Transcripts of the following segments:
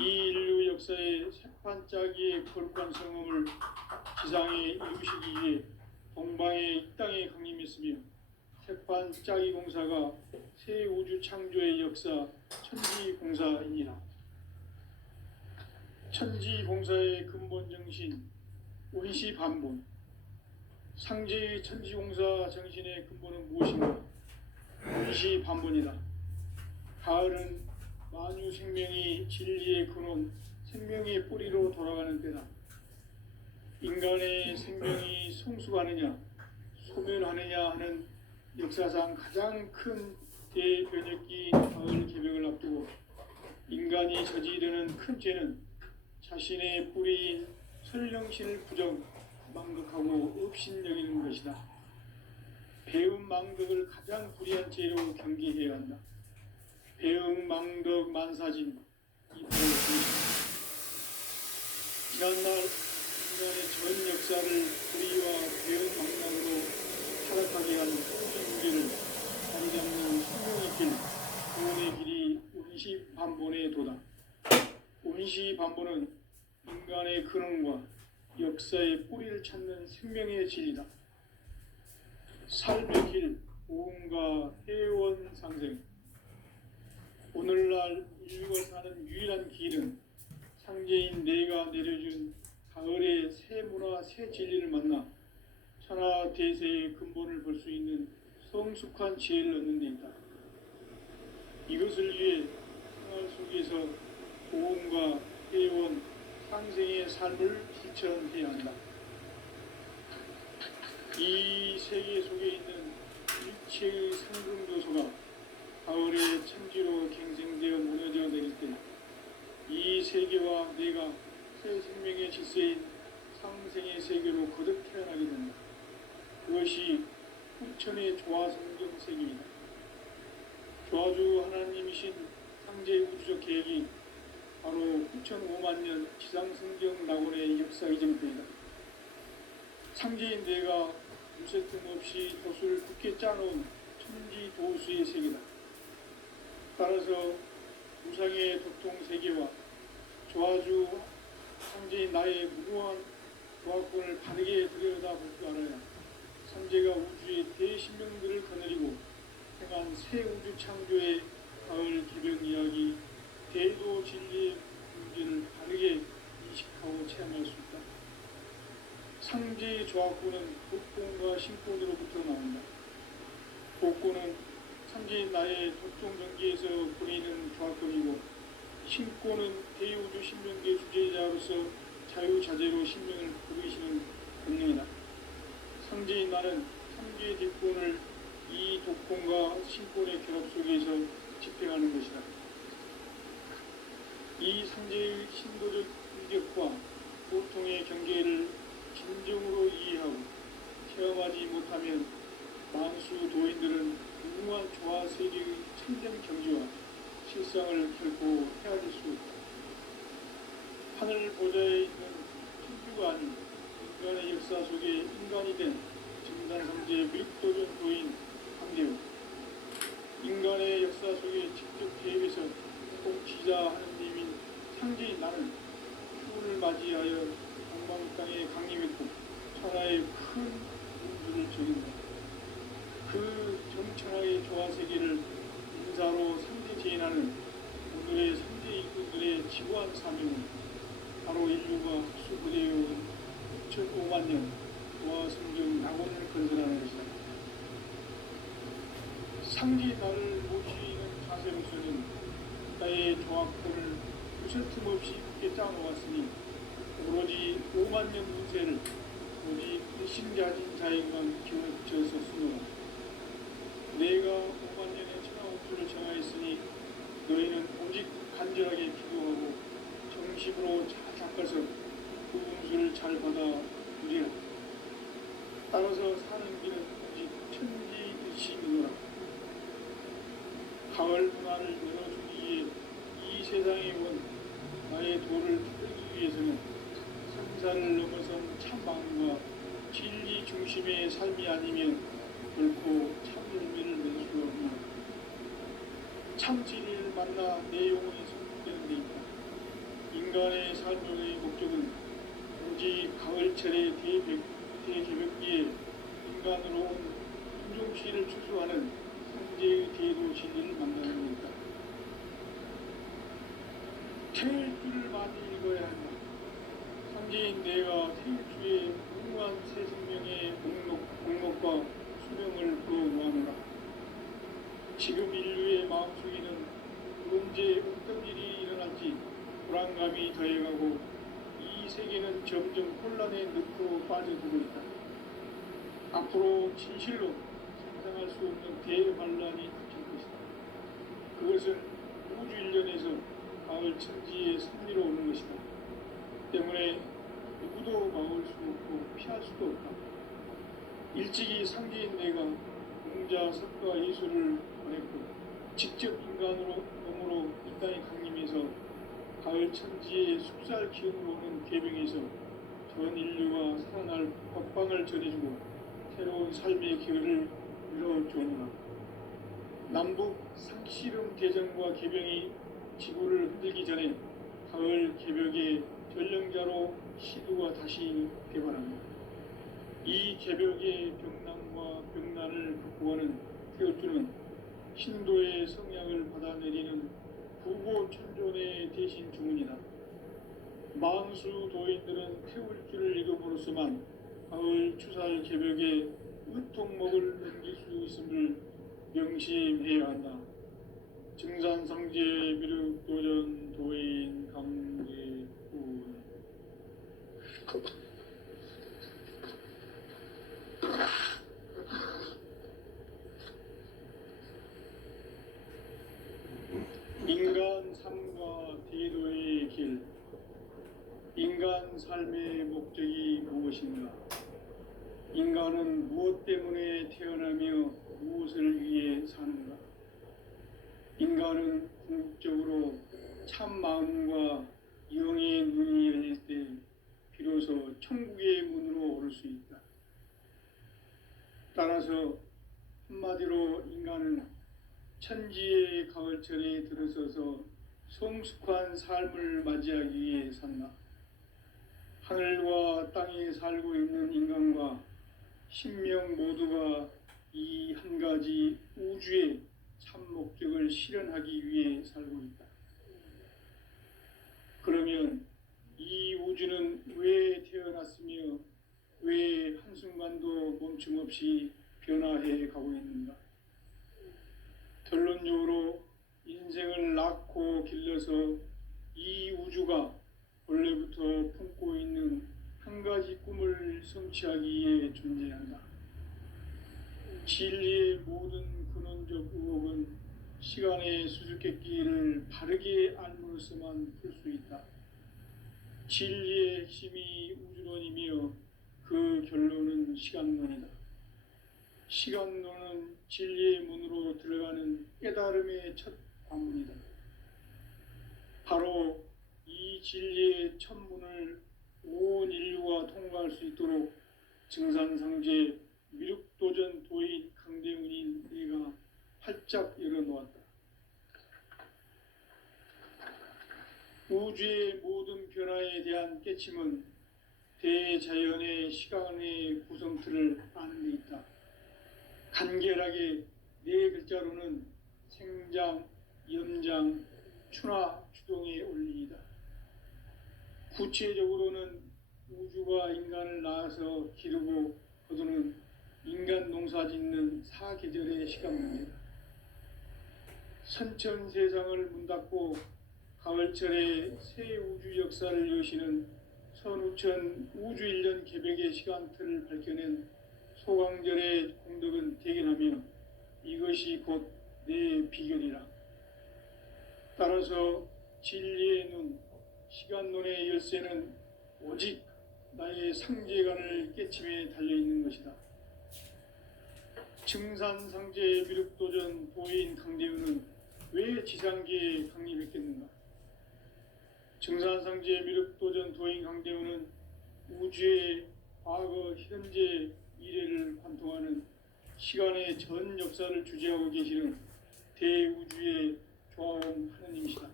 이 인류 역사의 새판짜기의 거룩한 성음을 지상에 이루시기 위해 동방의 이 땅에 강림했으며 새판짜기 공사가 새 우주 창조의 역사 천지공사이니라. 천지공사의 근본 정신 운시반본. 상제의 천지공사 정신의 근본은 무엇인가? 운시반본이다. 가을은 만유 생명이 진리의 근원, 생명의 뿌리로 돌아가는 때다. 인간의 생명이 성숙하느냐, 소멸하느냐 하는 역사상 가장 큰 대변혁기 가을 개벽을 앞두고 인간이 저지르는 큰 죄는 자신의 뿌리인 설령신을 부정, 망극하고 업신여기는 것이다. 배움 망덕을 가장 불의한 죄로 경계해야 한다. 배응 망덕 만사진 이 바로 그것이다. 지난날 인간의 전 역사를 불의와 배응 망랑으로 타락하게 한 모든 문제를 자리 잡는 생명의 길, 구원의 길이 운시반본의 도다. 운시반본은 인간의 근원과 역사의 뿌리를 찾는 생명의 진리다. 삶의 길, 고음과 회원 상생. 오늘날 인류가 사는 유일한 길은 상제인 내가 내려준 가을의 새 문화, 새 진리를 만나 천하 대세의 근본을 볼 수 있는 성숙한 지혜를 얻는 데 있다. 이것을 위해 생활 속에서 고음과 회원, 상생의 삶을 실천해야 한다. 이 세계 속에 있는 일체의 상승교소가 가을의 천지로 갱생되어 무너져 내릴 때 이 세계와 내가 새 생명의 질서인 상생의 세계로 거듭 태어나게 된다. 그것이 후천의 조화성경 세계이다. 조화주 하나님이신 상제 우주적 계획이 바로 후천 5만 년 지상성경 낙원의 역사 이정표이다. 상제인 내가 무쇠 틈없이 도수를 굳게 짜놓은 천지 도수의 세계다. 따라서 무상의 도통 세계와 조화주 상제인 나의 무궁한 조화권을 바르게 들여다볼 줄 알아야 상제가 우주의 대신명들을 거느리고 행한 새 우주 창조의 가을 개벽 이야기, 대도 진리의 문제를 바르게 인식하고 체험할 수 있다. 상제의 조화권은 독본과 신권으로부터 나온다. 독권은 상제인 나의 독종 전기에서 보이는 조화권이고, 신권은 대우주 신명계 주제자로서 자유자재로 신명을 부르시는 권능이다. 상제인 나는 상제의 뒷권을 이 독권과 신권의 결합 속에서 집행하는 것이다. 이 상제의 신도적 인격과 보통의 경계를 진정으로 이해하고 체험하지 못하면 만수 도인들은 무궁한 조화 세계의 참된 경지와 실상을 결코 헤아릴 수 없다. 하늘 보좌에 있는 천주가 아닌 인간의 역사 속에 인간이 된 정단상제의 밀도전 도인 황대우, 인간의 역사 속에 직접 개입해서 공치자 하느님인 상제인 나는 추운을 맞이하여 동방 땅에 강림했고 천하의 큰 운주를 적인다. 그 정천하의 조화세계를 인사로 상제 제인하는 오늘의 상제 일꾼들의 지구한 사명은 바로 인류가 수부대해온 5만 년 조화성경 낙원을 건설하는 것이다. 상제 나를 모시는 자세로서는 나의 조화권을 무슨 틈없이 굳게 짜놓았으니 오로지 5만 년 문세를 오직 일심가진 자에게만 기울여서 쓰노라. 내가 5만 년의 천하 옥수를 정하였으니 너희는 오직 간절하게 기도하고 정심으로 잘 닦아서 그 웅수를 잘 받아 누리라. 따라서 사는 길은 오직 천지일심이노라. 가을 문화를 열어주기 위해 이 세상에 온 나의 도를 풀기 위해서는 상사를 넘어선 참마음과 진리 중심의 삶이 아니면 결코 참 열매를 맺을 수 없나. 참 진리를 만나 내 영혼이 성공되는 데 있다. 인간의 삶의 목적은 오직 가을철의 대개벽기에 인간으로 온 인종시를 추수하는 상제의 대도 진리를 만나는 것이다. 태일주를 많이 읽어야 한다. 상제인 내가 태일주의 무궁한 새 생명의 목록과 수명을 불어놓아노라. 지금 인류의 마음속에는 언제 어떤 일이 일어날지 불안감이 더해가고 이 세계는 점점 혼란의 늪으로 빠져들고 있다. 앞으로 진실로 상상할 수 없는 대환란이 닥칠 것이다. 그것은 우주 일련에서 가을 천지의 승리로 오는 것이다. 때문에 누구도 막을 수 없고 피할 수도 없다. 일찍이 상제인 내가 공자, 석가, 예수를 보냈고 직접 인간으로 몸으로 이 땅에 강림해서 가을 천지의 숲살 기운으로 오는 계명에서 전 인류가 살아날 법방을 전해주고 새로운 삶의 기회를 열어주오노라. 남북 상씨름 대전과 계병이 지구를 흔들기 전에 가을 개벽의 전령자로 시두가 다시 개발합니다. 이 개벽의 병난과 병난을 극복하는 태울주는 신도의 성약을 받아내리는 부고 천존의 대신 주문이다. 망수 도인들은 태울주를 읽음으로써만 가을 추살 개벽의 의통목을 넘길 수 있음을 명심해야 한다. 증산상제 미륵도전 도인 강제군 인간 삶과 대도의 길. 인간 삶의 목적이 무엇인가? 인간은 무엇 때문에 태어나며 무엇을 위해 사는가? 인간은 궁극적으로 참 마음과 영의 눈이 열릴 때 비로소 천국의 문으로 오를 수 있다. 따라서 한마디로 인간은 천지의 가을철에 들어서서 성숙한 삶을 맞이하기 위해 산다. 하늘과 땅에 살고 있는 인간과 신명 모두가 이 한 가지 우주의 참 목적을 실현하기 위해 살고 있다. 그러면 이 우주는 왜 태어났으며 왜 한순간도 멈춤없이 변화해 가고 있는가? 결론적으로 인생을 낳고 길러서 이 우주가 원래부터 품고 있는 한 가지 꿈을 성취하기 위해 존재한다. 진리의 모든 근원적 의혹은 시간의 수수께끼를 바르게 알므로써만 풀 수 있다. 진리의 핵심이 우주론이며 그 결론은 시간론이다. 시간론은 진리의 문으로 들어가는 깨달음의 첫 관문이다. 바로 이 진리의 첫 문을 온 인류가 통과할 수 있도록 증산상제 미륵도전 도인 강대훈인 내가 활짝 열어놓았다. 우주의 모든 변화에 대한 깨침은 대자연의 시간의 구성틀을 아는 데 있다. 간결하게 네 글자로는 생장, 염장, 추나, 추동의 원리이다. 구체적으로는 우주가 인간을 낳아서 기르고 거두는 인간 농사 짓는 사계절의 시간입니다. 선천세상을 문닫고 가을철에 새 우주 역사를 여시는 선우천 우주일년 개벽의 시간틀을 밝혀낸 소강절의 공덕은 대견하며 이것이 곧 내 비결이라. 따라서 진리의 눈, 시간론의 열쇠는 오직 나의 상제관을 깨침에 달려있는 것이다. 증산상제 미륵도전 도인 강대훈은 왜 지상계에 강림했겠는가? 증산상제 미륵도전 도인 강대훈은 우주의 과거, 현재, 미래를 관통하는 시간의 전 역사를 주재하고 계시는 대우주의 조화원 하느님이시다.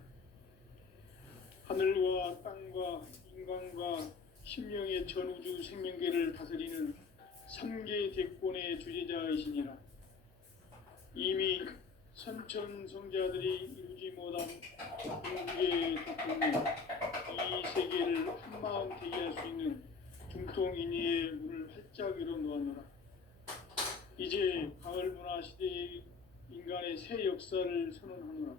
하늘과 하늘과 땅과 인간과 심령의 전우주 생명계를 다스리는 삼계 대권의 주제자이시니라. 이미 선천성자들이 이루지 못한 궁극의 독통에 이 세계를 한마음 되게 할 수 있는 중통인의의 문을 활짝 열어놓았노라. 이제 가을 문화 시대의 인간의 새 역사를 선언하노라.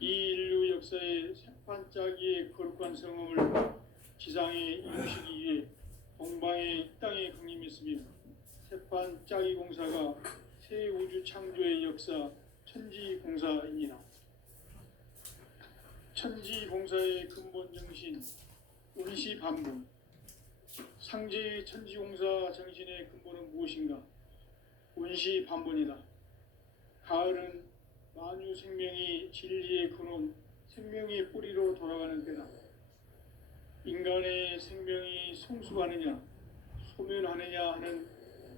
이 인류 역사의 새반짝이의 거룩한 성험을 지상에 이루시기 위해 동방의 이 땅에 강림했으며 새반짝이 공사가 새 우주 창조의 역사 천지공사이니라. 천지공사의 근본 정신 운시반분. 상제의 천지공사 정신의 근본은 무엇인가? 운시반분이다. 가을은 만유 생명이 진리의 근원, 생명의 뿌리로 돌아가는 때다. 인간의 생명이 성숙하느냐, 소멸하느냐 하는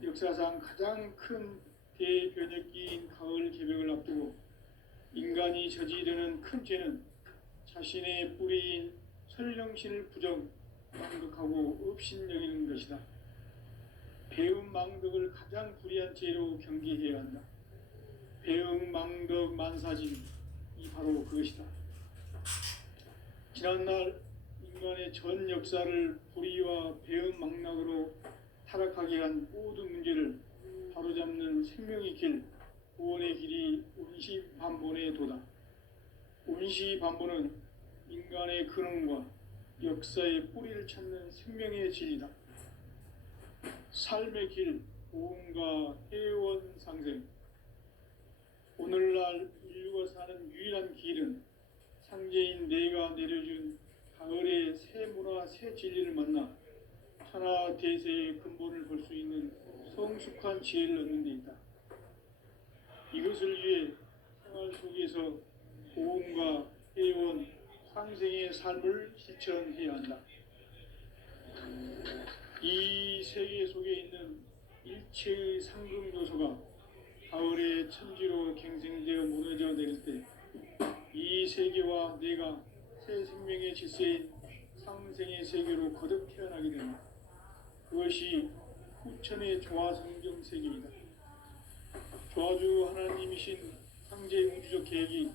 역사상 가장 큰 대변혁기인 가을 개벽을 앞두고 인간이 저지르는 큰 죄는 자신의 뿌리인 설령신을 부정, 망덕하고 업신여기는 것이다. 배음 망덕을 가장 불의한 죄로 경계해야 한다. 배음 망덕 만사짐이 바로 그것이다. 지난날 인간의 전 역사를 불의와 배음 망락으로 타락하게 한 모든 문제를 바로잡는 생명의 길, 구원의 길이 운시반본의 도다. 운시반본은 인간의 근원과 역사의 뿌리를 찾는 생명의 진리다. 삶의 길, 고음과 회원 상생. 오늘날 인류가 사는 유일한 길은 상제인 내가 내려준 가을의 새 문화, 새 진리를 만나 천하 대세의 근본을 볼 수 있는 성숙한 지혜를 얻는 데 있다. 이것을 위해 생활 속에서 고음과 회원, 상생의 삶을 실천해야 한다. 이 세계 속에 있는 일체의 상금 요소가 가을의 천지로 갱생되어 무너져 내릴 때 이 세계와 내가 새 생명의 질서인 상생의 세계로 거듭 태어나게 된다. 그것이 후천의 조화성경 세계이다. 조화주 하나님이신 상제 우주적 계획이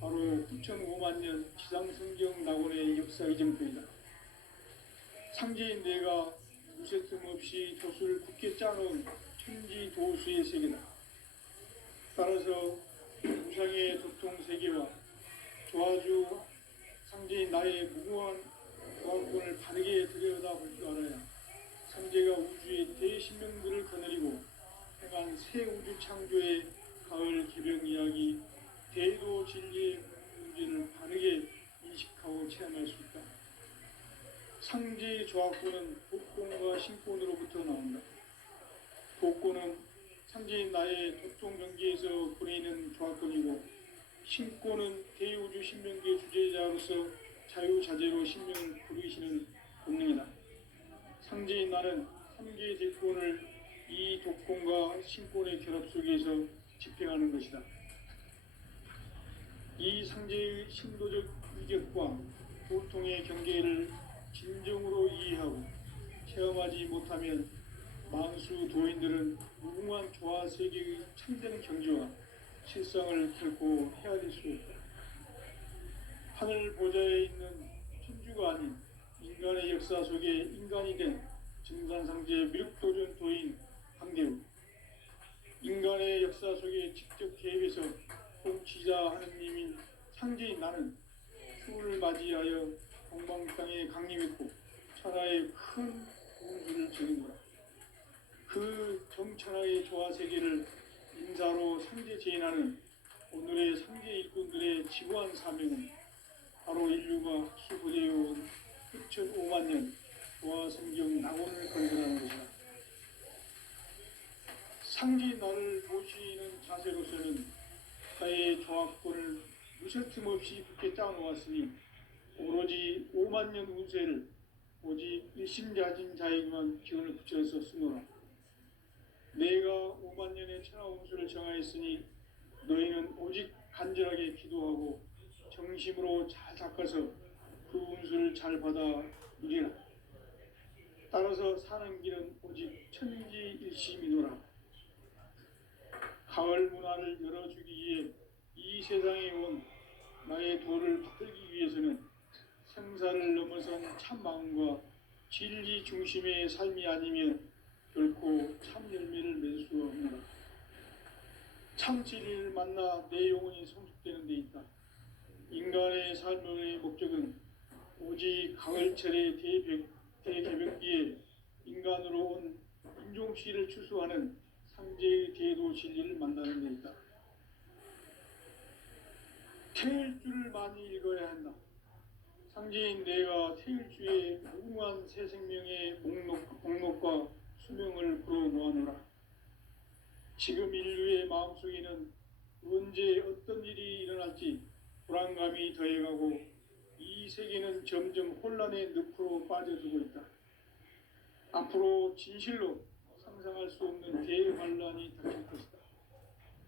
바로 9,500,000년 지상성경 낙원의 역사 이정표이다. 상제인 내가 무쇠틈 없이 돛을 굳게 짜놓은 천지 도수의 세계다. 따라서 우상의 도통 세계와 조화주 상제인 나의 무궁한 조화권을 바르게 들여다볼 줄 알아야 상제가 우주의 대신명들을 거느리고 행한 새 우주 창조의 가을 개벽 이야기, 대도 진리의 문제를 바르게 인식하고 체험할 수 있다. 상제의 조화권은 독권과 신권으로부터 나온다. 독권은 상제인 나의 독종 경계에서 보내는 조화권이고, 신권은 대우주 신명계 주제자로서 자유자재로 신명을 부르시는 본능이다. 상제인 나는 3개의 대권을 이 독권과 신권의 결합 속에서 집행하는 것이다. 이 상제의 신도적 위격과 보통의 경계를 진정으로 이해하고 체험하지 못하면 만수 도인들은 무궁한 조화 세계의 참된 경지와 실상을 결코 헤아릴 수 없다. 하늘 보좌에 있는 천주가 아닌 인간의 역사 속에 인간이 된 증산상제 미륵도전 도인 강대우, 인간의 역사 속에 직접 개입해서 통치자 하느님인 상제인 나는 추을 맞이하여 동방 땅에 강림했고 천하의 큰 운수를 지는 거라. 그 정천하의 조화 세계를 인사로 상제 제인하는 오늘의 상제 일꾼들의 지구한 사명은 바로 인류가 수고되어온 9,500,000년 조화 성경 낙원을 건설하는 것이다. 상제 나를 모시는 자세로서는 나의 조화권을 무쇠틈 없이 굳게 짜놓았으니 오로지 50,000년 운세를 오직 일심자진 자에게만 기운을 붙여서 쓰노라. 내가 50,000년의 천하 운수를 정하였으니 너희는 오직 간절하게 기도하고 정심으로 잘 닦아서 그 운수를 잘 받아 누리라. 따라서 사는 길은 오직 천지일심이노라. 가을 문화를 열어주기 위해 이 세상에 온 나의 도를 받들기 위해서는 생사를 넘어선 참 마음과 진리 중심의 삶이 아니면 결코 참 열매를 맺을 수 없노라. 참 진리를 만나 내 영혼이 성숙되는 데 있다. 인간의 삶의 목적은 오직 가을철의 대개벽기에 인간으로 온 인종시를 추수하는 상제의 대도 진리를 만나는 데 있다. 태일주를 많이 읽어야 한다. 상제인 내가 태일주의 무궁한 새 생명의 목록과 수명을 풀어놓아노라. 지금 인류의 마음속에는 언제 어떤 일이 일어날지 불안감이 더해가고 이 세계는 점점 혼란의 늪으로 빠져들고 있다. 앞으로 진실로 상상할 수 없는 대환란이 닥칠 것이다.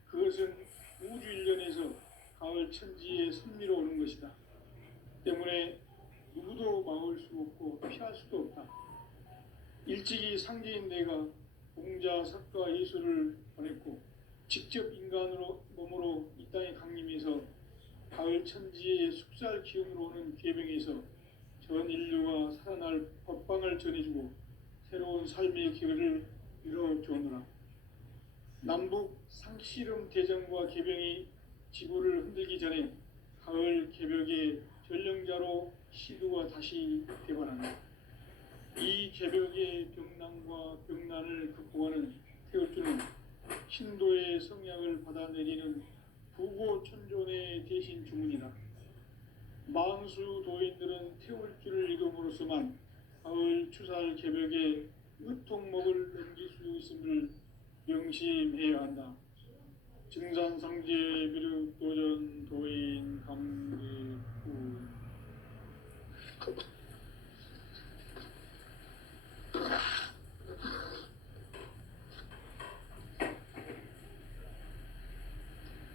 그것은 우주 일련에서 가을 천지의 선미로 오는 것이다. 때문에 누구도 막을 수 없고 피할 수도 없다. 일찍이 상제인 내가 공자, 석가, 예수를 보냈고 직접 인간으로 몸으로 이 땅에 강림해서 가을 천지의 숙살 기운으로 오는 계명에서 전 인류가 살아날 법방을 전해주고 새로운 삶의 기회를 열어주오노라. 남북 상씨름 대전과 계병이 지구를 흔들기 전에 가을 개벽의 전령자로 시두가 다시 개발한다. 이 개벽의 병난과 병난을 극복하는 태울주는 신도의 성약을 받아내리는 부고천존의 대신 주문이다. 망수 도인들은 태울주를 읽음으로써만 가을 추살 개벽의 의통목을 넘길 수 있음을 명심해야 한다. 증산상제 비륵 도전 도인 감대구.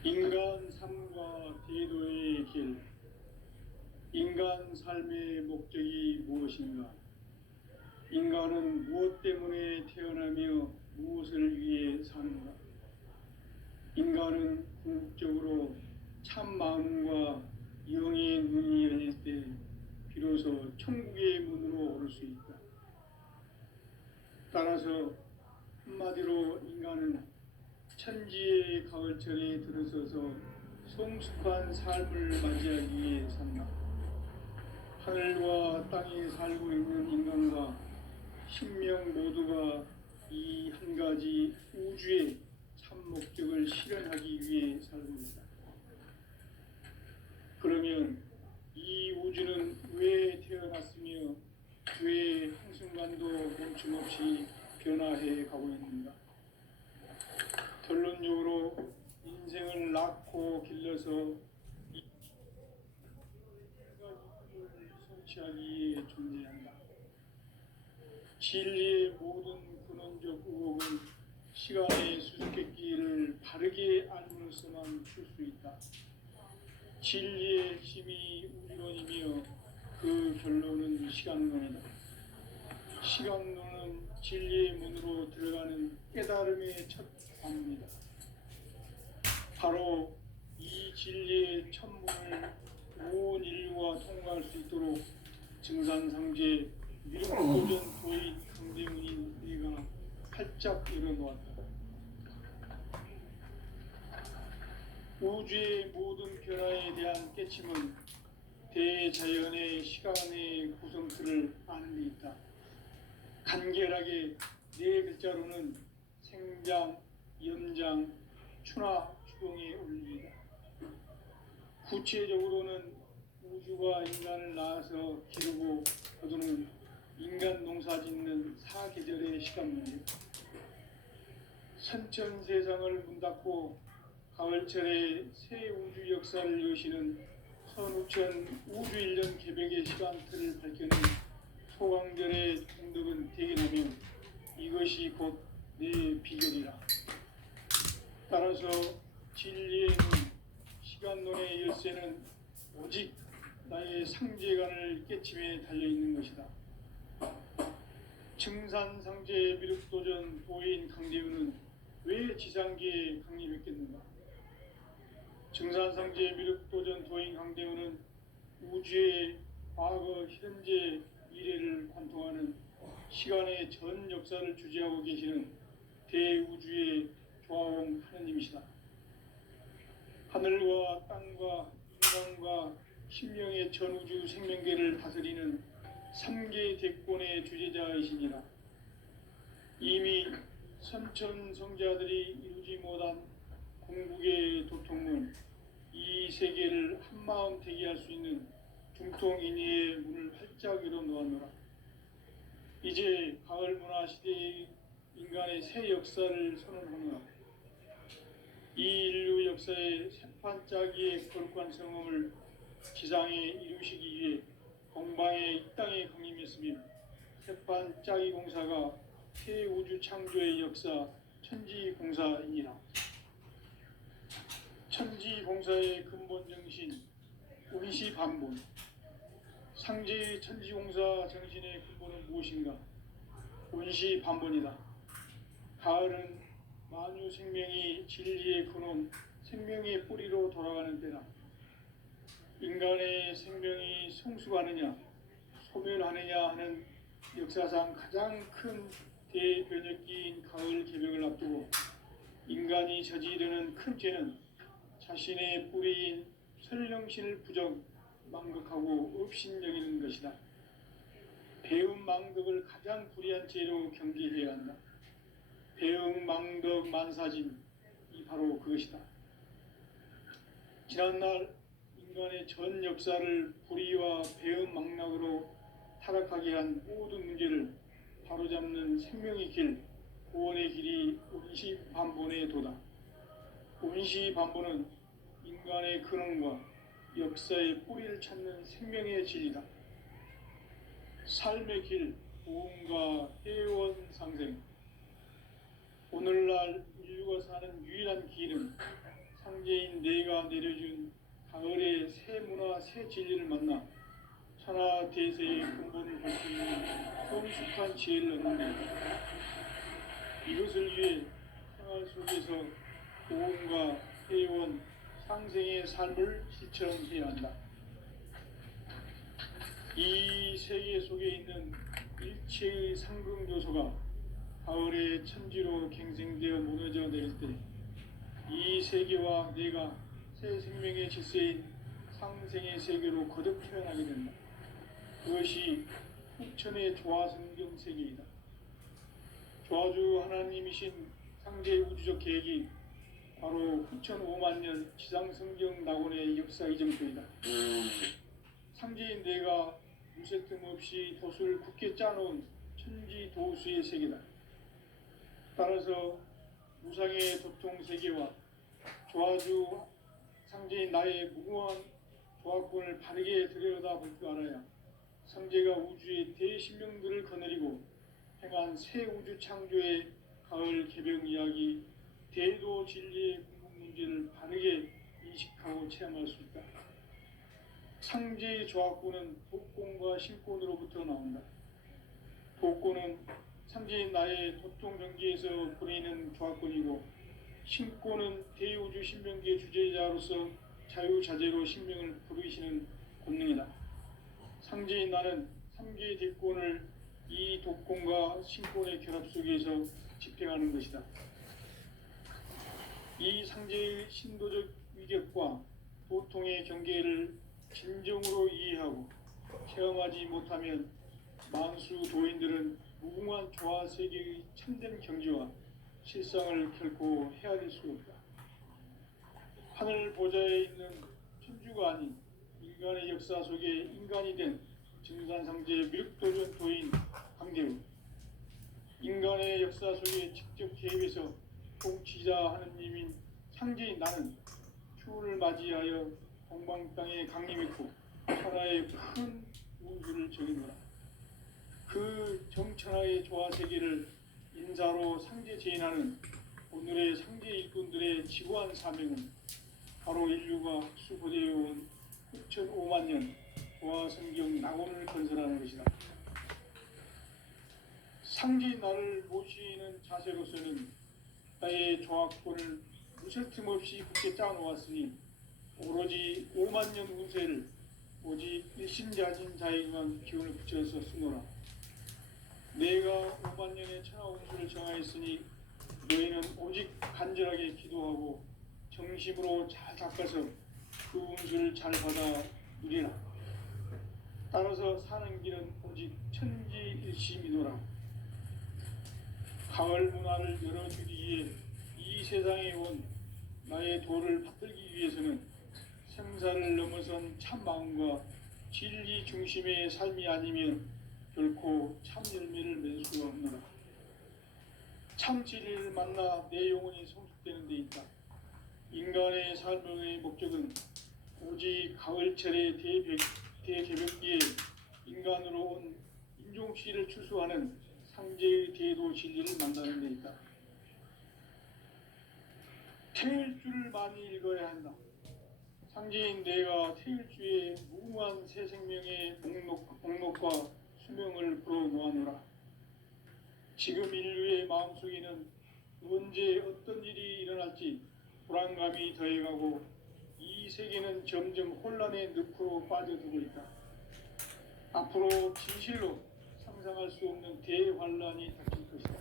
인간 삶과 대도의 길. 인간 삶의 목적이 무엇인가? 인간은 무엇 때문에 태어나며 무엇을 위해 사는가? 인간은 궁극적으로 참 마음과 영의 눈이 열릴 때 비로소 천국의 문으로 오를 수 있다. 따라서 한마디로 인간은 천지의 가을철에 들어서서 성숙한 삶을 맞이하기 위해 산다. 하늘과 땅에 살고 있는 인간과 신명 모두가 이 한 가지 우주의 참 목적을 실현하기 위해 살고 있다. 그러면 이 우주는 왜 태어났으며 왜 한순간도 멈춤없이 변화해 가고 있는가? 결론적으로 인생을 낳고 길러서 이 가지를 성취하기 위해 존재한다. 진리의 모든 근원적 의혹은 시간의 수수께끼를 바르게 알므로써만 풀 수 있다. 진리의 핵심이 우주론이며 그 결론은 시간론이다. 시간론은 진리의 문으로 들어가는 깨달음의 첫 관문이다. 바로 이 진리의 천문을 온 인류가 통과할 수 있도록 증산상제 미륵도전 도인 강대문인 내가 활짝 열어놓았다. 우주의 모든 변화에 대한 깨침은 대자연의 시간의 구성틀을 아는 데 있다. 간결하게 네 글자로는 생장, 연장, 추나 추동의 원리이다. 구체적으로는 우주가 인간을 낳아서 기르고 거두는 인간 농사 짓는 사계절의 시간문이다. 선천 세상을 문 닫고 가을철에 새 우주 역사를 여시는 선우천 우주일년 개벽의 시간틀을 밝혀낸 소강절의 공덕은 대견하며 이것이 곧 내 비결이라. 따라서 진리의 눈, 시간론의 열쇠는 오직 나의 상제간을 깨침에 달려있는 것이다. 증산상제 미륵도전 도인 강대우는 왜 지상계에 강림했겠는가? 증산상제 미륵도전 도인 강대우는 우주의 과거, 현재, 미래를 관통하는 시간의 전 역사를 주재하고 계시는 대우주의 조화원 하느님이시다. 하늘과 땅과 인간과 신명의 전우주 생명계를 다스리는 3개 대권의 주재자이시니라. 이미 선천성자들이 이루지 못한 궁극의 도통은 이 세계를 한마음 대기할 수 있는 중통인의의 문을 활짝 열어 놓았노라. 이제 가을 문화 시대의 인간의 새 역사를 선언하노라. 이 인류 역사의 새판짜기의 거룩한 성음을 지상에 이루시기 위해 동방의 이 땅에 강림했으며 새판짜기 공사가 새 우주 창조의 역사 천지공사이니라. 천지공사의 근본 정신 운시반본. 상제의 천지공사 정신의 근본은 무엇인가? 운시반본이다. 가을은 만유 생명이 진리의 근원, 생명의 뿌리로 돌아가는 때다. 인간의 생명이 성숙하느냐, 소멸하느냐 하는 역사상 가장 큰 대변혁기인 가을 개벽을 앞두고 인간이 저지르는 큰 죄는 자신의 뿌리인 설령신을 부정, 망극하고 업신여기는 것이다. 배움 망덕을 가장 불의한 죄로 경계해야 한다. 배움 망덕 만사진이 바로 그것이다. 지난날 인간의 전 역사를 불의와 배움 망락으로 타락하게 한 모든 문제를 바로잡는 생명의 길, 구원의 길이 운시반본의 도다. 운시반본은 인간의 근원과 역사의 뿌리를 찾는 생명의 진리다. 삶의 길, 보험과 해원 상생. 오늘날 인류가 사는 유일한 길은 상제인 내가 내려준 가을의 새 문화, 새 진리를 만나 천하 대세의 근본을 볼 수 있는 성숙한 지혜를 얻는 것이다. 이것을 위해 생활 속에서 보험과 해원, 상생의 삶을 실천해야 한다. 이 세계 속에 있는 일체의 상승 요소가 가을의 천지로 갱생되어 무너져 내릴 때 이 세계와 내가 새 생명의 질서인 상생의 세계로 거듭 태어나게 된다. 그것이 후천의 조화성경 세계이다. 조화주 하나님이신 상제 우주적 계획이 바로 후천 5만 년 지상성경 낙원의 역사 이정표이다. 상제인 내가 무쇠뜸 없이 도수를 굳게 짜놓은 천지 도수의 세계다. 따라서 무상의 도통 세계와 조화주 상제인 나의 무궁한 조화권을 바르게 들여다볼 줄 알아야 상제가 우주의 대신명들을 거느리고 행한 새 우주 창조의 가을 개벽 이야기, 대도 진리의 궁극 문제를 바르게 인식하고 체험할 수 있다. 상제의 조화권은 독권과 신권으로부터 나온다. 독권은 상제인 나의 도통 경계에서 보내는 조화권이고, 신권은 대우주 신명기의 주제자로서 자유자재로 신명을 부르시는 권능이다. 상제인 나는 3개의 대권을 이 독권과 신권의 결합 속에서 집행하는 것이다. 이 상제의 신도적 위격과 도통의 경계를 진정으로 이해하고 체험하지 못하면 만수 도인들은 무궁한 조화 세계의 참된 경지와 실상을 결코 헤아릴 수 없다. 하늘 보좌에 있는 천주가 아닌 인간의 역사 속에 인간이 된 증산상제 미륵도전 도인 강대우. 인간의 역사 속에 직접 개입해서 통치자 하느님인 상제인 나는 추운을 맞이하여 동방 땅에 강림했고 천하의 큰 우주를 정의노라. 그 정천하의 조화 세계를 인사로 상제 제인하는 오늘의 상제 일꾼들의 지구한 사명은 바로 인류가 수고되어 온 6,500만 년 조화성경 낙원을 건설하는 것이다. 상제인 나를 모시는 자세로서는 나의 조합권을 무쇠 틈 없이 굳게 짜놓았으니 오로지 5만 년 운세를 오직 일심자진 자에게만 기운을 붙여서 쓰노라. 내가 5만 년의 천하 운수를 정하였으니 너희는 오직 간절하게 기도하고 정심으로 잘 닦아서 그 운수를 잘 받아 누리라. 따라서 사는 길은 오직 천지일심이노라. 가을 문화를 열어주기 위해 이 세상에 온 나의 도를 받들기 위해서는 생사를 넘어선 참 마음과 진리 중심의 삶이 아니면 결코 참 열매를 맺을 수가 없노라. 참 진리를 만나 내 영혼이 성숙되는 데 있다. 인간의 삶의 목적은 오직 가을철의 대개벽기에 인간으로 온 인종씨를 추수하는 상제의 대도 진리를 만나는 데 있다. 태일주를 많이 읽어야 한다. 상제인 내가 태일주의 무궁한 새 생명의 목록과 수명을 불어놓아노라. 지금 인류의 마음속에는 언제 어떤 일이 일어날지 불안감이 더해가고 이 세계는 점점 혼란의 늪으로 빠져들고 있다. 앞으로 진실로 상상할 수 없는 대환란이 닥칠 것이다.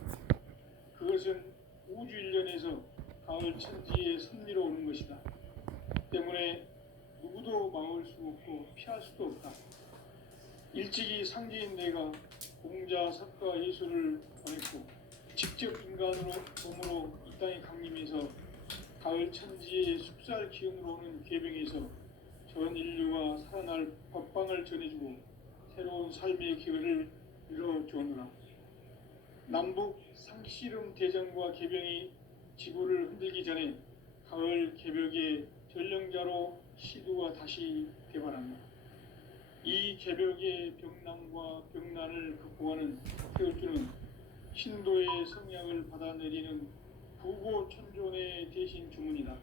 그것은 우주 일련에서 가을 천지에 섭리로 오는 것이다. 때문에 누구도 막을 수 없고 피할 수도 없다. 일찍이 상제인 내가 공자, 석가, 예수를 보냈고 직접 인간으로 몸으로 이 땅에 강림해서 가을 천지의 숲살 기운으로 오는 계병에서 전 인류가 살아날 법방을 전해주고 새로운 삶의 기회를 열어주었노라. 남북 상씨름 대전과 계병이 지구를 흔들기 전에 가을 개벽의 전령자로 시두가 다시 개발한다. 이 개벽의 병난과 병난을 극복하는 태울주는 신도의 성향을 받아내리는 부고천존의 대신 주문이다.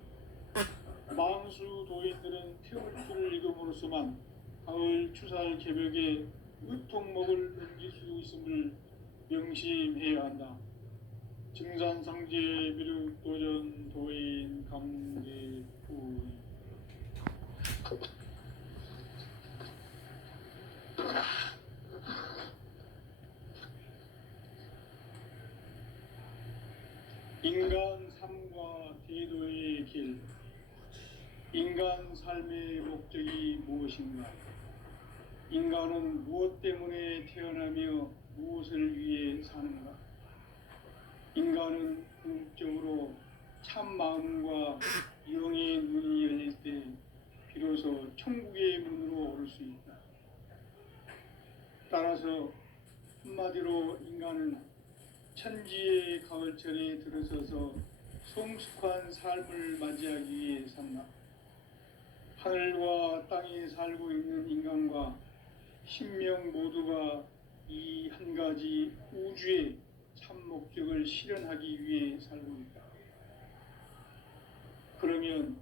망수 도인들은 태울주를 읽음으로써만 가을 추살 개벽의 의통목을 넘길 수 있음을 명심해야 한다. 증산상제 비륵도전 도인 강제부 인간 삶과 대도의 길. 인간 삶의 목적이 무엇인가? 인간은 무엇 때문에 태어나며 무엇을 위해 사는가? 인간은 궁극적으로 참 마음과 영의 눈이 열릴 때 비로소 천국의 문으로 오를 수 있다. 따라서 한마디로 인간은 천지의 가을철에 들어서서 성숙한 삶을 맞이하기 위해 산다. 하늘과 땅에 살고 있는 인간과 신명 모두가 이 한 가지 우주의 참 목적을 실현하기 위해 살고 있다. 그러면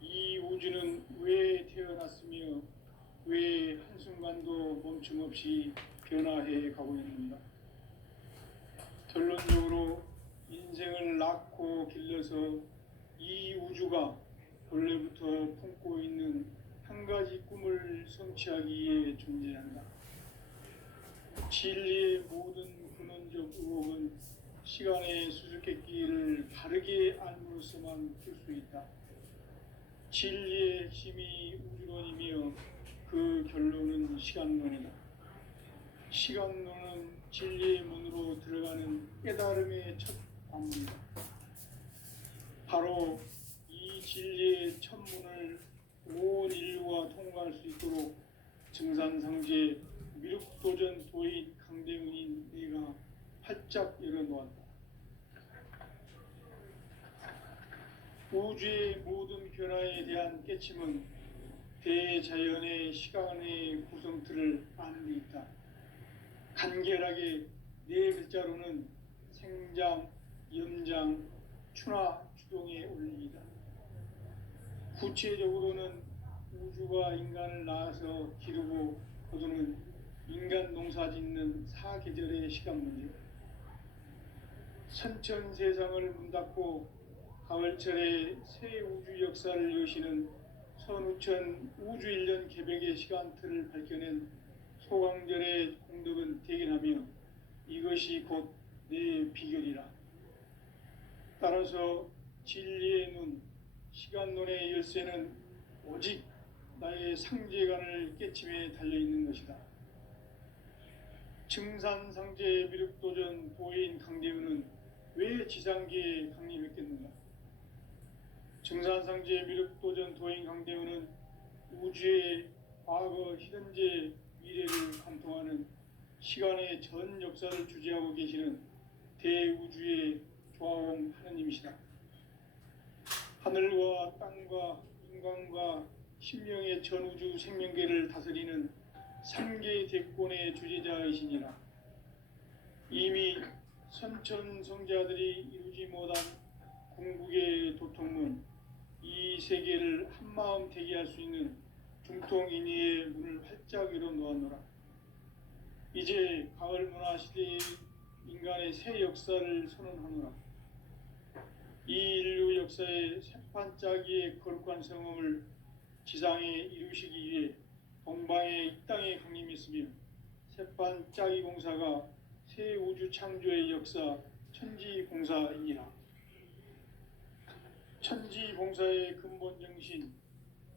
이 우주는 왜 태어났으며 왜 한순간도 멈춤 없이 변화해 가고 있는가? 결론적으로 인생을 낳고 길러서 이 우주가 원래부터 품고 있는 한 가지 꿈을 성취하기 위해 존재한다. 진리의 모든 근원적 의혹은 시간의 수수께끼를 바르게 알므로써만 풀 수 있다. 진리의 핵심이 우주론이며 그 결론은 시간론이다. 시간론은 진리의 문으로 들어가는 깨달음의 첫 관문이다. 바로 이 진리의 첫 문을 온 인류가 통과할 수 있도록 증산상제 미륵도전 도인 강대문인 내가 활짝 열어놓았다. 우주의 모든 변화에 대한 깨침은 대자연의 시간의 구성틀을 아는 데 있다. 간결하게 네 글자로는 생장, 염장, 추나, 추동의 원리이다. 구체적으로는 우주가 인간을 낳아서 기르고 거두는 인간 농사 짓는 사계절의 시간 문제, 선천 세상을 문 닫고 가을철에 새 우주 역사를 여시는 선우천 우주일년 개벽의 시간틀을 밝혀낸 소강절의 공덕은 대견하며 이것이 곧 내 비결이라. 따라서 진리의 눈, 시간론의 열쇠는 오직 나의 상제관을 깨침에 달려있는 것이다. 증산상제 미륵도전 도인 강대우는 왜 지상계에 강림했겠는가? 증산상제 미륵도전 도인 강대우는 우주의 과거, 현재, 미래를 관통하는 시간의 전 역사를 주재하고 계시는 대우주의 조화원 하느님이시다. 하늘과 땅과 인간과 신명의 전우주 생명계를 다스리는 삼계 대권의 주재자이시니라. 이미 선천성자들이 이루지 못한 궁극의 도통문, 이 세계를 한마음 대기할 수 있는 중통인의의 문을 활짝 열어 놓았노라. 이제 가을 문화 시대의 인간의 새 역사를 선언하노라. 이 인류 역사의 새판짜기의 거룩한 성음을 지상에 이루시기 위해 동방의 이 땅에 강림했으며 새판짜기 공사가 새 우주 창조의 역사 천지봉사이니라. 천지봉사의 근본 정신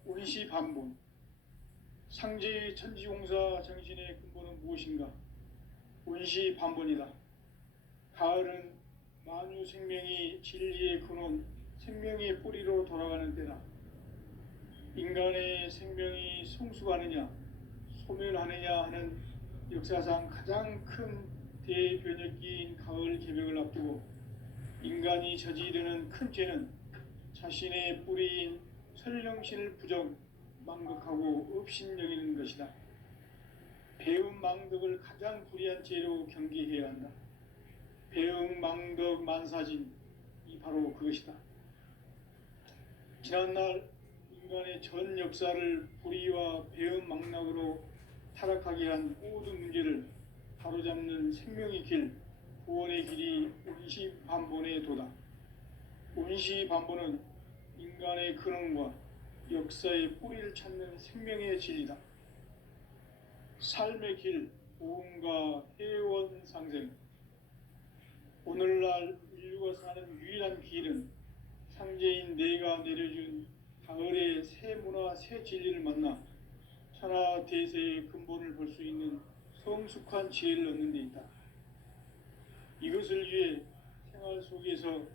운시반본, 상제의 천지공사 정신의 근본은 무엇인가? 운시반본이다. 가을은 만유 생명이 진리의 근원, 생명의 뿌리로 돌아가는 때다. 인간의 생명이 성숙하느냐, 소멸하느냐 하는 역사상 가장 큰 대변혁기인 가을 개벽을 앞두고 인간이 저지르는 큰 죄는 자신의 뿌리인 설령신을 부정, 망극하고 업신여기는 것이다. 배움 망덕을 가장 불의한 죄로 경계해야 한다. 배움 망덕 만사진, 이 바로 그것이다. 지난날 인간의 전 역사를 불의와 배움 망락으로 타락하게 한 모든 문제를 바로잡는 생명의 길, 구원의 길이 운시반본의 도다. 운시반본은 인간의 근원과 역사의 뿌리를 찾는 생명의 진리다. 삶의 길, 보험과 해원 상생. 오늘날 인류가 사는 유일한 길은 상제인 내가 내려준 가을의 새 문화, 새 진리를 만나 천하 대세의 근본을 볼 수 있는 성숙한 지혜를 얻는 데 있다. 이것을 위해 생활 속에서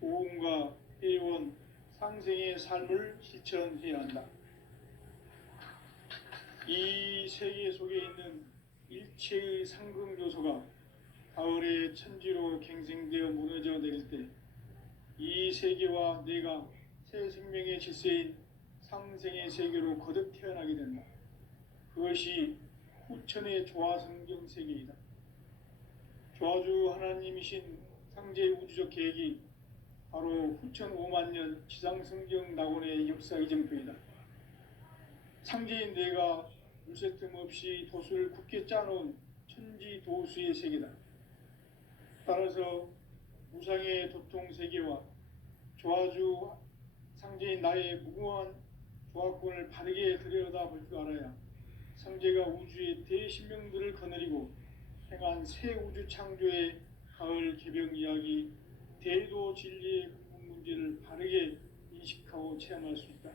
보험과 해원, 상생의 삶을 실천해야 한다. 이 세계 속에 있는 일체의 상금 요소가 가을의 천지로 갱생되어 무너져 내릴 때 이 세계와 내가 새 생명의 질서인 상생의 세계로 거듭 태어나게 된다. 그것이 후천의 조화성경 세계이다. 조화주 하나님이신 상제 우주적 계획이 바로 후천 5만 년 지상성경 낙원의 역사 이정표이다. 상제인 내가 물새 틈 없이 도수를 굳게 짜놓은 천지 도수의 세계다. 따라서 무상의 도통 세계와 조화주 상제인 나의 무궁한 조화권을 바르게 들여다볼 줄 알아야 상제가 우주의 대신명들을 거느리고 행한 새 우주 창조의 가을 개벽 이야기, 대도 진리의 근본 문제를 바르게 인식하고 체험할 수 있다.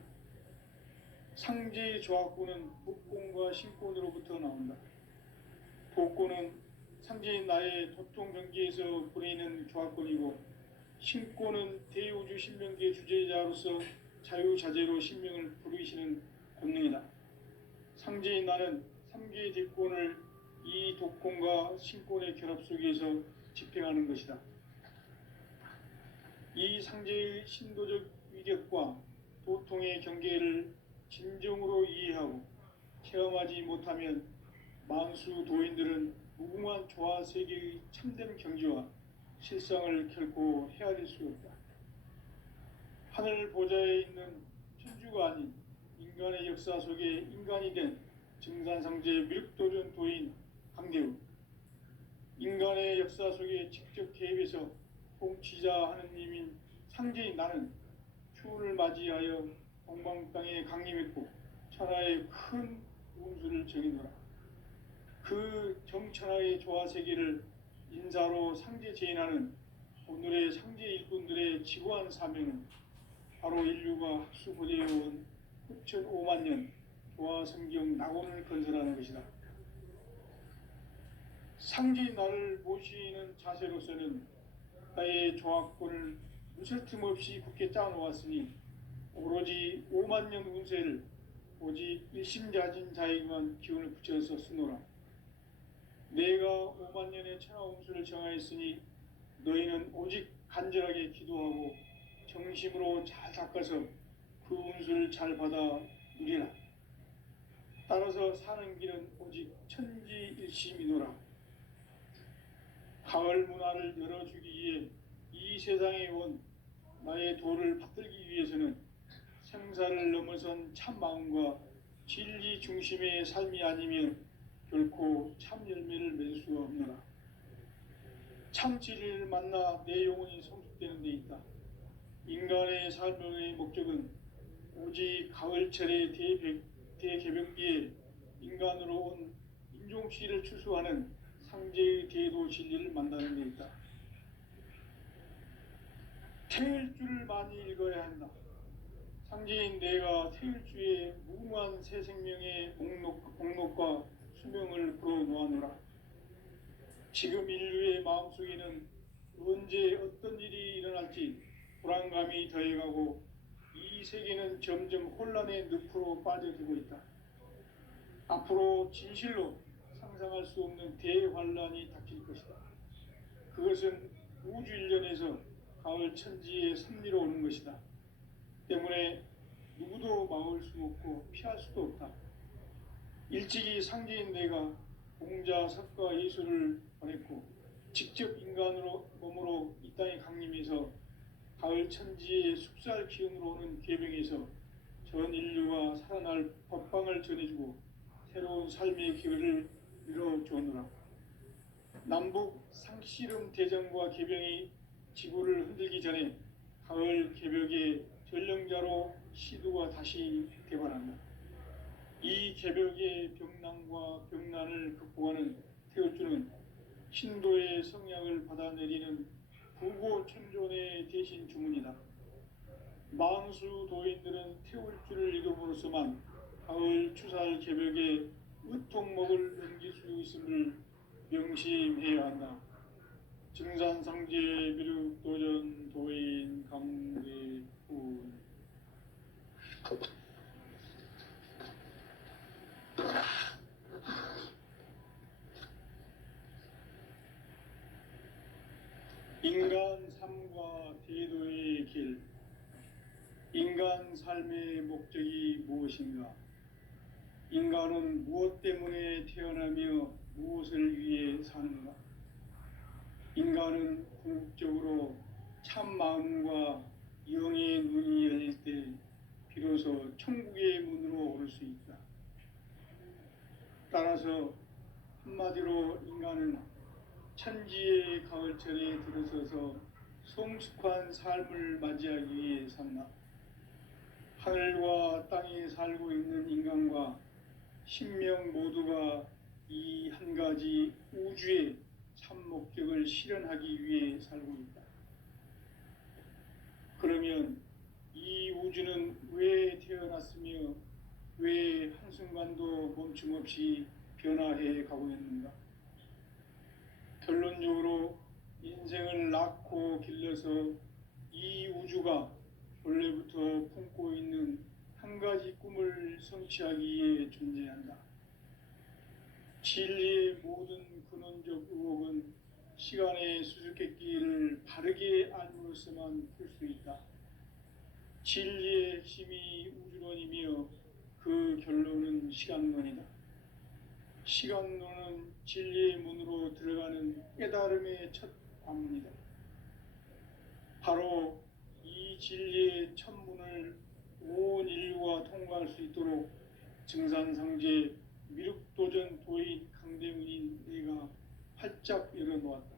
상제의 조화권은 복권과 신권으로부터 나온다. 복권은 상제인 나의 도통 경계에서 보내는 조화권이고, 신권은 대우주 신명계 주제자로서 자유자재로 신명을 부르시는 권능이다. 상제인 나는 3개의 대권을 이 도권과 신권의 결합 속에서 집행하는 것이다. 이 상제의 신도적 위격과 도통의 경계를 진정으로 이해하고 체험하지 못하면 만수 도인들은 무궁한 조화 세계의 참된 경지와 실상을 결코 헤아릴 수 없다. 하늘 보좌에 있는 천주가 아닌 인간의 역사 속에 인간이 된 증산상제 미륵도전 도인 강대우, 인간의 역사 속에 직접 개입해서 통치자 하느님인 상제인 나는 추운을 맞이하여 동방 땅에 강림했고 천하의 큰 운수를 정해노라. 그 정천하의 조화세계를 인사로 상제 제인하는 오늘의 상제 일꾼들의 지구한 사명은 바로 인류가 학수고대해온 흡천 5만 년 조화성경 낙원을 건설하는 것이다. 상제인 나를 모시는 자세로서는 나의 조합권을 무설틈 없이 굳게 짜놓았으니 오로지 5만 년 운세를 오직 일심자진 자에게만 기운을 붙여서 쓰노라. 내가 5만 년의 천하 운수를 정하였으니 너희는 오직 간절하게 기도하고 정심으로 잘 닦아서 그 운수를 잘 받아 누리라. 따라서 사는 길은 오직 천지일심이노라. 가을 문화를 열어주기 위해 이 세상에 온 나의 도를 받들기 위해서는 생사를 넘어선 참 마음과 진리 중심의 삶이 아니면 결코 참 열매를 맺을 수가 없노라. 참 진리를 만나 내 영혼이 성숙되는 데 있다. 인간의 삶의 목적은 오직 가을철의 대개병기에 인간으로 온 인종시를 추수하는 상제의 대도 진리를 만나는 데 있다. 태일주를 많이 읽어야 한다. 상제인 내가 태일주의 무궁한 새 생명의 목록과 수명을 풀어놓아노라. 지금 인류의 마음속에는 언제 어떤 일이 일어날지 불안감이 더해가고 이 세계는 점점 혼란의 늪으로 빠져들고 있다. 앞으로 진실로 상상할 수 없는 대환란이 닥칠 것이다. 그것은 우주 일련에서 가을 천지의 섭리로 오는 것이다. 때문에 누구도 막을 수 없고 피할 수도 없다. 일찍이 상제인 내가 공자, 석가, 예수를 보냈고 직접 인간으로 몸으로 이 땅에 강림해서 가을 천지의 숙살 기운으로 오는 계병에서 전 인류가 살아날 법방을 전해주고 새로운 삶의 기회를 이뤄주었노라. 남북 상씨름 대전과 계병이 지구를 흔들기 전에 가을 개벽의 전령자로 시두가 다시 개발한다. 이 개벽의 병난과 병난을 극복하는 태울주는 신도의 성약을 받아내리는 부고천존의 대신 주문이다. 망수 도인들은 태울주를 읽음으로써만 가을 추살 개벽의 의통목을 넘길 수 있음을 명심해야 한다. 증산상제 미륵도전 도인 강대훈. 인간 삶과 대도의 길. 인간 삶의 목적이 무엇인가? 인간은 무엇 때문에 태어나며 무엇을 위해 사는가? 인간은 궁극적으로 참 마음과 영의 눈이 열릴 때 비로소 천국의 문으로 오를 수 있다. 따라서 한마디로 인간은 천지의 가을철에 들어서서 성숙한 삶을 맞이하기 위해 산다. 하늘과 땅에 살고 있는 인간과 신명 모두가 이 한 가지 우주의 참 목적을 실현하기 위해 살고 있다. 그러면 이 우주는 왜 태어났으며 왜 한순간도 멈춤 없이 변화해 가고 있는가? 결론적으로 인생을 낳고 길러서 이 우주가 본래부터 품고 있는 한 가지 꿈을 성취하기 위해 존재한다. 진리의 모든 근원적 의혹은 시간의 수수께끼를 바르게 알므로서만 풀 수 있다. 진리의 핵심이 우주론이며 그 결론은 시간론이다. 시간론은 진리의 문으로 들어가는 깨달음의 첫 관문이다. 바로 이 진리의 첫 문을 온 인류가 통과할 수 있도록 증산상제 미륵도전 도인 강대문인 내가 활짝 열어놓았다.